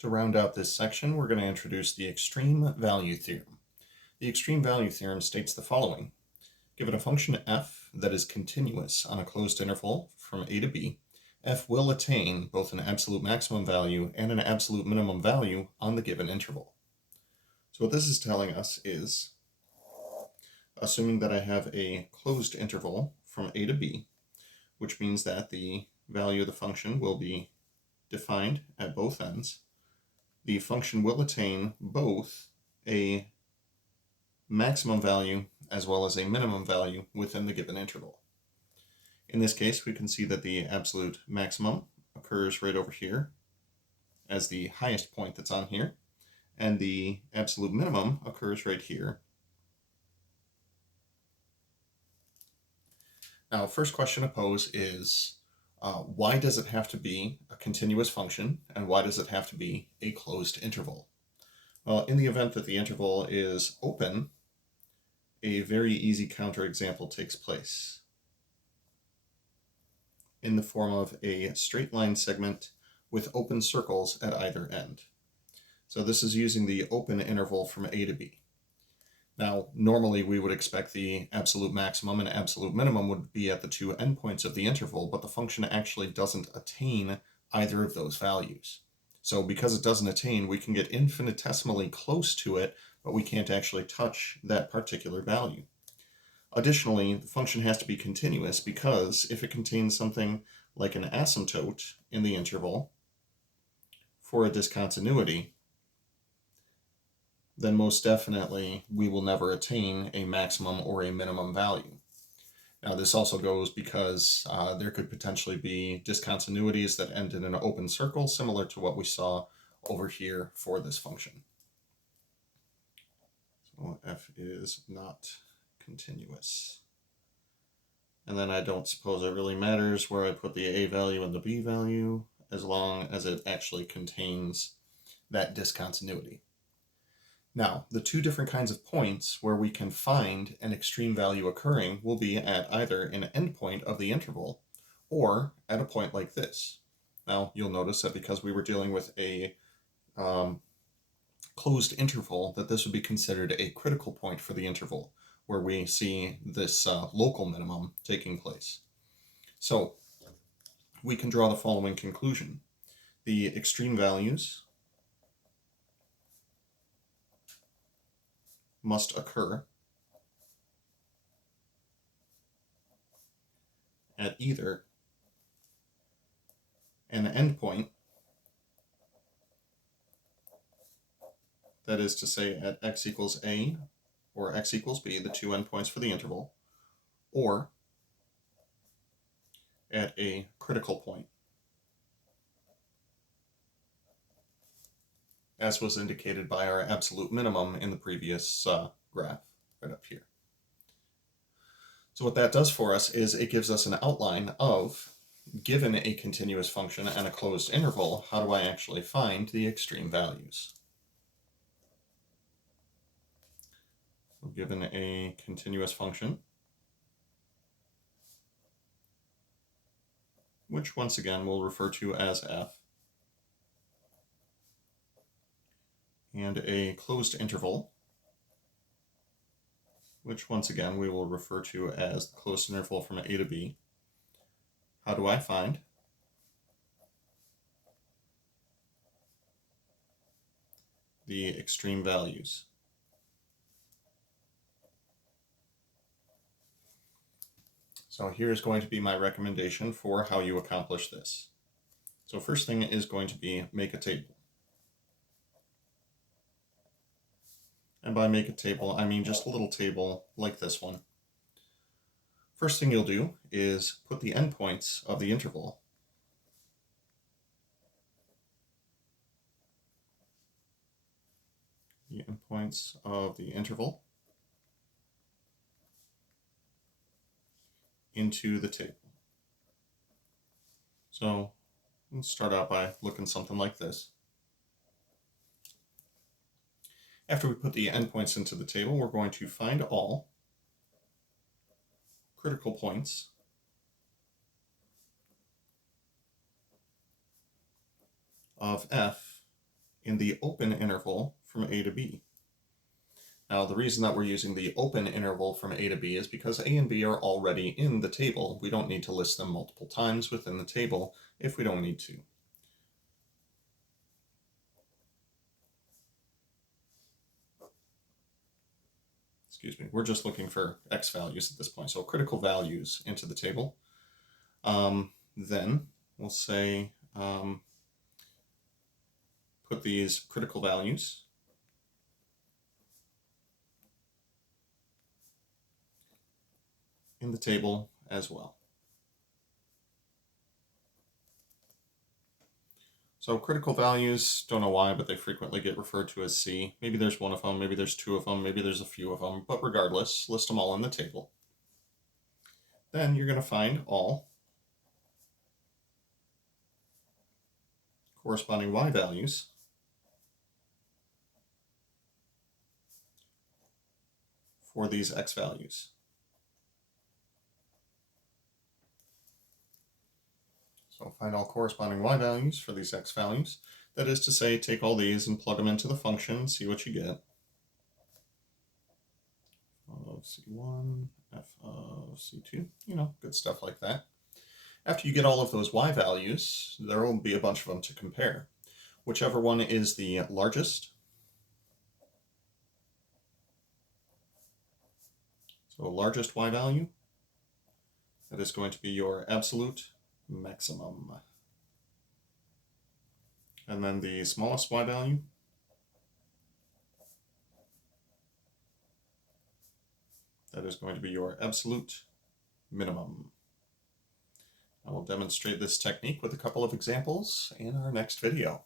To round out this section, we're going to introduce the extreme value theorem. The extreme value theorem states the following. Given a function f that is continuous on a closed interval from a to b, f will attain both an absolute maximum value and an absolute minimum value on the given interval. So what this is telling us is, assuming that I have a closed interval from a to b, which means that the value of the function will be defined at both ends, the function will attain both a maximum value as well as a minimum value within the given interval. In this case, we can see that the absolute maximum occurs right over here as the highest point that's on here, and the absolute minimum occurs right here. Now, first question to pose is, why does it have to be a continuous function, and why does it have to be a closed interval? Well, in the event that the interval is open, a very easy counterexample takes place in the form of a straight line segment with open circles at either end. So this is using the open interval from a to b. Now, normally we would expect the absolute maximum and absolute minimum would be at the two endpoints of the interval, but the function actually doesn't attain either of those values. So because it doesn't attain, we can get infinitesimally close to it, but we can't actually touch that particular value. Additionally, the function has to be continuous because if it contains something like an asymptote in the interval for a discontinuity, then most definitely we will never attain a maximum or a minimum value. Now this also goes because there could potentially be discontinuities that end in an open circle, similar to what we saw over here for this function. So f is not continuous. And then I don't suppose it really matters where I put the a value and the b value, as long as it actually contains that discontinuity. Now, the two different kinds of points where we can find an extreme value occurring will be at either an endpoint of the interval or at a point like this. Now, you'll notice that because we were dealing with a closed interval, that this would be considered a critical point for the interval, where we see this local minimum taking place. So, we can draw the following conclusion. The extreme values must occur at either an endpoint, that is to say at x equals a or x equals b, the two endpoints for the interval, or at a critical point, as was indicated by our absolute minimum in the previous graph right up here. So what that does for us is it gives us an outline of, given a continuous function and a closed interval, how do I actually find the extreme values? So given a continuous function, which once again we'll refer to as f, and a closed interval, which once again we will refer to as the closed interval from a to b, how do I find the extreme values? So here's going to be my recommendation for how you accomplish this. So first thing is going to be make a table. And by make a table, I mean just a little table like this one. First thing you'll do is put the endpoints of the interval into the table. So let's start out by looking something like this. After we put the endpoints into the table, we're going to find all critical points of f in the open interval from a to b. Now, the reason that we're using the open interval from a to b is because a and b are already in the table. We don't need to list them multiple times within the table if we don't need to. Excuse me, we're just looking for x values at this point, so critical values into the table. Then we'll say put these critical values in the table as well. So critical values, don't know why, but they frequently get referred to as C. Maybe there's one of them, maybe there's two of them, maybe there's a few of them, but regardless, list them all in the table. Then you're going to find all corresponding y values for these x values. So find all corresponding y values for these x values. That is to say, take all these and plug them into the function and see what you get. F of C1, f of C2, good stuff like that. After you get all of those y values, there will be a bunch of them to compare. Whichever one is the largest, so largest y value, that is going to be your absolute maximum. And then the smallest y value, that is going to be your absolute minimum. I will demonstrate this technique with a couple of examples in our next video.